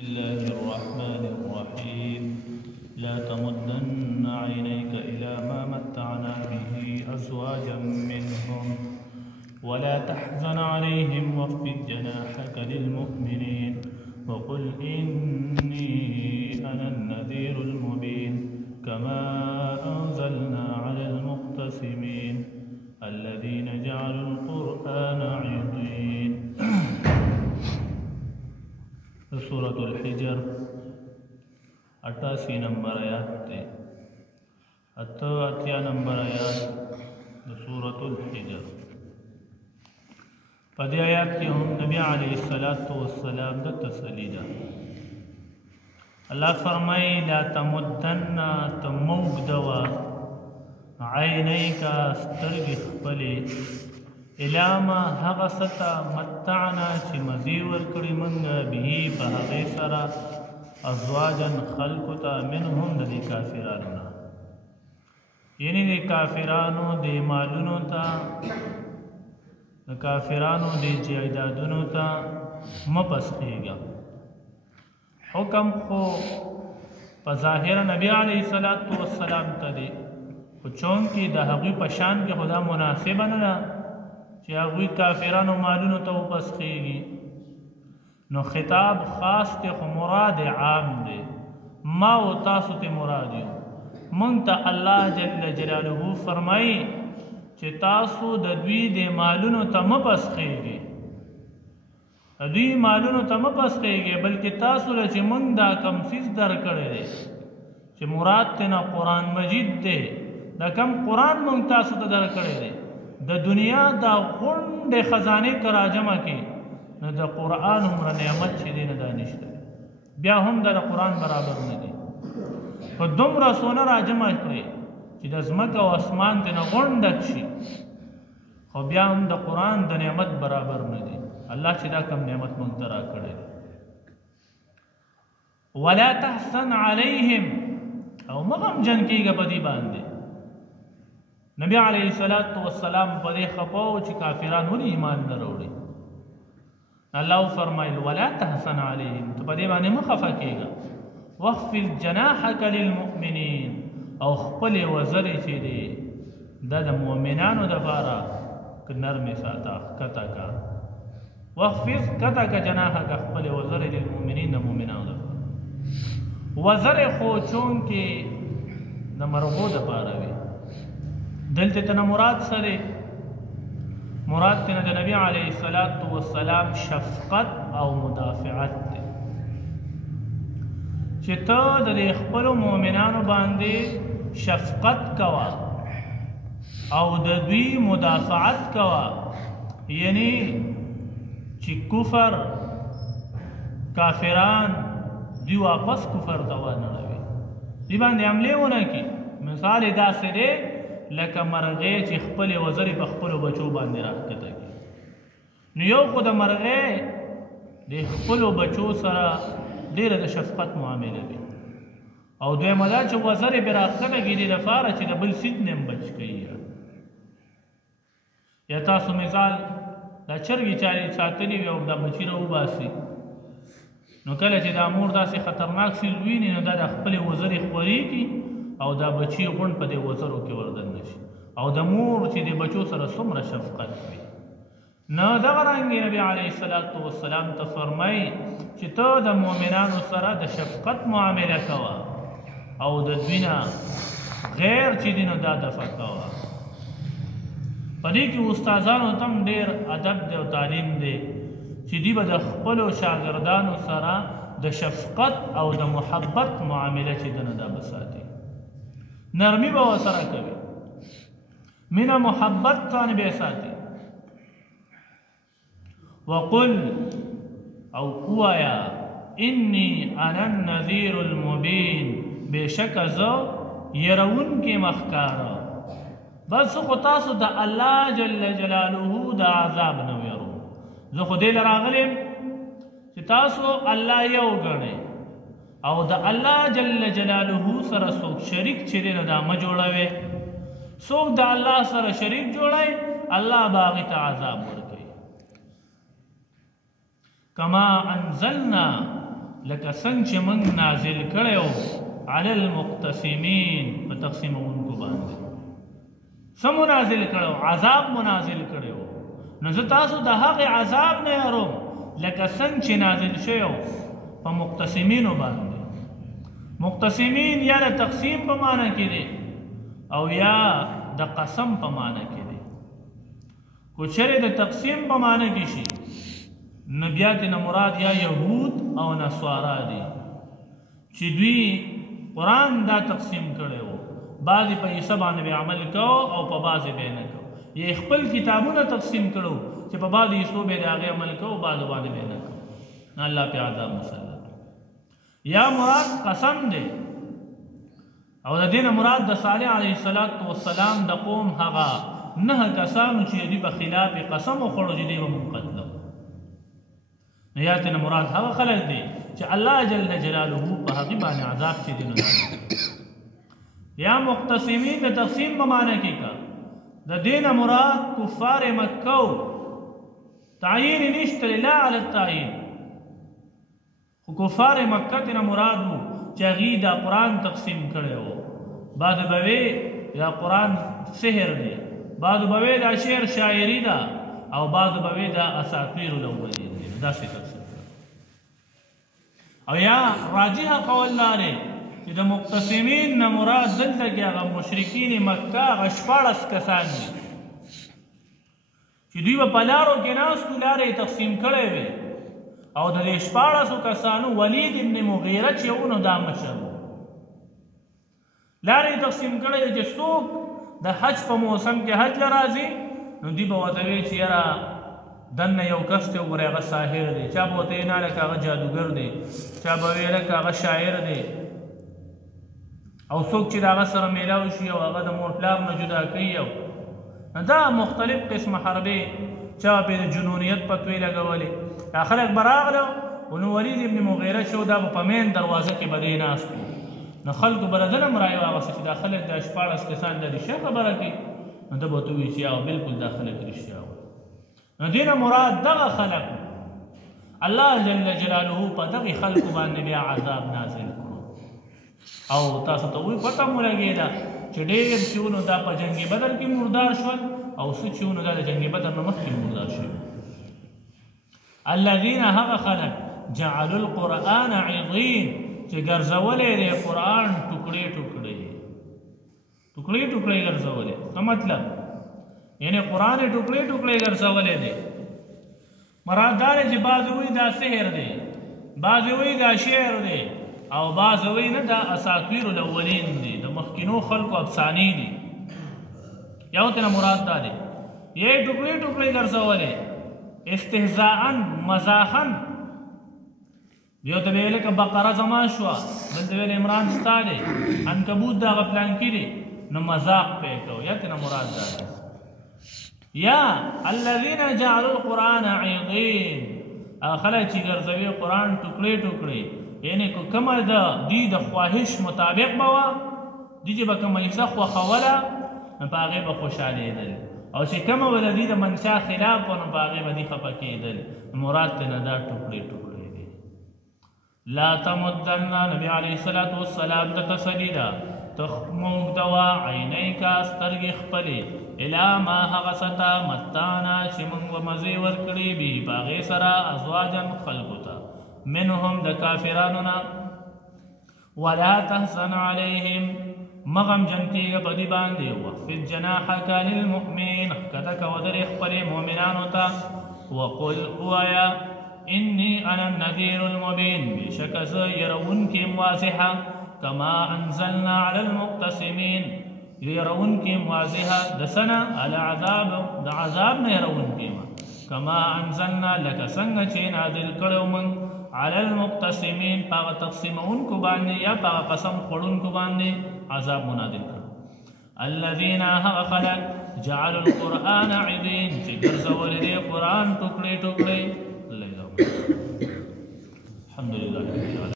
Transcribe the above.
الله الرحمن الرحيم لا تمدن عينيك إلى ما متعنا به أزواجا منهم ولا تحزن عليهم واخفض جناحك للمؤمنين وقل إني أنا النذير المبين كما أنزلنا على المقتسمين الذين جعلوا القرآن عضين سورة الحجر 88 نمبر آیات تے 88 نمبر آیات سورة الحجر پدی آیات کی ہم نبی علیہ السلام دا تسلی دا اللہ فرمائی لا تمدن تموگ دوا عینیکا سترگ خپلی الاما حغستا متعنا چی مزیور کری منگا بھی بحقی سرا ازواجا خلقتا منهم دا دی کافرانونا یعنی دی کافرانو دی مالونو تا دا کافرانو دی جائدادونو تا مپسخیگا حکم خو پظاہر نبی علیہ السلام تا دی چونکہ دا حقی پشان کے خدا مناسبہ ندا چې هغوی کافرانو مالونو ته وپسخېږي نو خطاب خاص دی خو مراد عام دی ما و تاسو ته مراد یو موږ ته الله جل جلاله فرمایي چې تاسو د دوی د مالونو ته مه پسخېږئ د دوی مالونو ته مه پسخېږئ بلکې تاسو له چې موږ دا کم څیز درکړی دی چې مراد ترنه قرآن مجید دی دا کم قرآن موږ تاسو ته درکړی دی د دنیا دا غونډ خزانه کرا جمع کی نو د قران هم نعمت چې دینه دا نشته بیا هم د قران برابر نه دي په دومره سونه را جمع کړی چې د زمکه او اسمان ته غونډ شي خو بیا هم د قران د نعمت برابر نه دي الله چې دا کم نعمت مونږ ته را کړی ولا تحسن عليهم او مغم جن کیږي په دې باندې نبی علیہ السلام په دې خپاو چې کافران ولې ایمان نه وروړي الله فرمایل ولا تحسن علیهم ته په دې باندې مخفه کېږه واخفض جناحك للمؤمنین او خپل وزر چې دی د مؤمنانو لپاره نرمه ساته کتا کا واخفض کتا کا جناحك خپل وزر للمؤمنین مؤمنانو لپاره وزر خو چون کې د مرغو لپاره وي دلته تنه مراد سره مراد تنه د نبی علیه السلام شفقت او مدافعت ده چې ته د خپل مؤمنانو باندې شفقت کوا او د دوی مدافعت کوا یعنی چې کفر کافران دی واپس کفر ته ونه لوي دی باندې حمله ونه کی مثال داسې ده لکه مرغې چې خپل وزرې په خپلو بچو باندې راښکته کړي نو یو خو د مرغې د خپلو بچو سره ډېره د شفقت معامله وي او دویمه دا چې وزرې پرې راښکته کړي دې لپاره چې د بل سید نه هم بچ کړي یا تاسو مثال دا چرګې چارې ساتلي وي او دا بچي راوباسي نو کله چې دا مور داسې خطرناک څیز ویني نو دا د خپلې وزرې خورېږي او دا بچی غون په دې وزرو کې وردن نشي او د مور چې د بچو سره څومره شفقت وي نه دغه رنګ نبی علیه السلام ته فرمایي چې ته د مؤمنانو سره د شفقت معامله کوه او د دوی نه غیر چې دي نو دا دفع کوه په دې کې استادانو ته هم ډېر ادب دی او تعلیم دی چې دوی به د خپلو شاګردانو سره د شفقت او د محبت معامله چې دنه دا بساتي نرمی به وسره کوي مینا محبت ځان به ساتي وقل او قوایا انی انا النذیر المبین بشک زو يرون کې مخکارا بس خو تاسو د الله جل جلاله د عذاب نو يرو زه خو دې لراغلم چې تاسو الله یو غنئ او د الله جل جلاله سره څوک شریک چې نه دا ما جوړوي څوک د الله سره شریک جوړای الله باغی ته عذاب ورکړي کما انزلنا لکه څنګه چې موږ نازل کړی وو علی المقتسمین په تقسیمونکو باندې. څه مو نازل کړی وو؟ عذاب مو نازل کړی وو. نو زه تاسو د هغې عذاب نه یاروم لکه څنګه چې نازل شوی وو په مقتسمینو باندې. مقتسمین یا د تقسیم په معنی کې دی او یا د قسم په معنی کې دی. کو چېرې د تقسیم په معنی کې شي نو بیا ترې نه مراد یا یهود او نصارا دي چې دوی قرآن دا تقسیم کړی وو. بعضې په عیسی باندې به عمل کوو او په بعضې به یې نه کوو. یا خپل کتابونه تقسیم کړو چې په بعضې حصو به یې د هغې عمل کوو بعضو باندې به یې نه کوو. الله پې عذاب مسلط. یا مراد قسم دی او د دې نه مراد د صالح علیه السلام د قوم هغه 9 کسانو چې دوی په خلاف قسم وخوړو چې دوی به موږ قتلو. نو یا ترې نه مراد هغه خلک دی چې الله جل جلاله په هغې باندې عذاب چې دی نو نازل. یا مقتسمین د تقسیم په معنی کې کا د دې نه مراد کفار مکه و. تعیین نشته لا علی التعیین. خو کفار مکه ترې نه مراد و چې هغوی دا قرآن تقسیم کړی و. بعض به وی دا قرآن سحر دی، بعض به وی دا شعر شاعري ده او بعض به وی دا اساطیر الاولین دی. داسې تقسیم او یا راجحه قول دا دی چې د مقتسمین نه مراد دلته کې هغه مشرکین مکه هغه 14 کسان دي چې دوی به په لارو کې ناستو، لارې یې تقسیم کړی وې او د دې 14 کسانو ولید ابن مغیره چې و نو دا مشر و. لارې یې تقسیم کړی دی چې څوک د حج په موسم کې حج له راځي نو دوی به ورته وایي چې یاره دننه یو کس دی وګورئ هغه ساحر دی، چا به ورته وایي نه لکه هغه جادوګر دی، چا به وایي لکه هغه شاعر دی. او څوک چې د هغه سره میلاو شي او هغه د مور پلار نه جدا کوي. دا مختلف قسم حربې چا پې د جنونیت پتوې لګولې. دا خلک به راغله نو ولید ابن مغیره چې دا به په مین دروازه کې به دی ناست و. نو خلکو به له ده نه رایې واغوسته چې دا خلک دا 14 کسان دا رښتیا خبره کوي. نو ده به ورته ووایي چې هغه بلکل دا خلک رښتیا وایي. نو دې نه مراد دغه خلک الله جل جلاله په دغې خلکو باندې بیا عذاب نازل کړو. او تاسو ته وایي پته مو لګېده چې ډېر چې و نو دا په جنګ بدر کې مردار شول او څه چې و نو دا د جنګ بدر نه مخکې مردار شوي. الذین هغه خلک جعلوا القرآن عضین چې ګرځولی دی قرآن ټوکړې ټوکړې ګرځولی. څه مطلب؟ یعنې قرآن یې ټوکړې ټوکړې ګرځولی دی. مراد دا دی چې بعضې وایي دا سحر دی، بعضې وایي دا شعر دی او بعضې وایي نه دا اساطیر الاولین دی، د مخکینو خلکو افسانې دي. یا ورته نه مراد دا دی یې ټوکړې ټوکړې ګرځولی استهزاءً مزاحاً. یو ته به یې لکه بقره زما شوه، بل ته ویل عمران ستا دی، عنکبوت د هغه پلانکي دی. نو مذاق پې کوو. یا ته نه مراد دا دی. یا الذین جعلوا القرآن عضین هغه خلک چې ګرځوي قرآن ټوکړې ټوکړې. یعنې که کومه د دوی د خواهش مطابق به وه، دوی چې به کومه حصه خوښوله نو په هغې به خوشحالېدل، او چې کومه به د دوی د منشا خلاف وه نو په هغې به دوی خفه کېدل. مراد ترې نه دا ټوکړې ټوکړې دی. لا تمدن نبي علیه السلام ته تسلي ده موږدوه عینیکا سترګې خپلې الی ما هغه څه ته متعنا چې موږ به مزې ورکړي به په هغې سره ازواجا خلکو ته منهم د کافرانو نه. ولا تحزن علیهم مغمجن کېږه په دې باندې. واخفض جناحک للمؤمنین ښکته کوه درې خپلې مؤمنانو ته. وقل ووایه انی انا النذیر المبین بېشکه زه یرونکې یم واضحه. کما انزلنا علی المقتسمین یرونکې یم واضحه د څه نه؟ علی عذاب د عذاب نه یرونکې یم. کما انزلنا لکه څنګه چې نازل کړی موږ علی المقتسمین په هغه تقسیمونکو باندې یا په هغه قسم خوړونکو باندې عذاب مو نازل کړو. الذین هغه خلک جعلوا القرآن عضین چې ګرځولی دی قرآن ټوکړې ټوکړې. الحمدلله.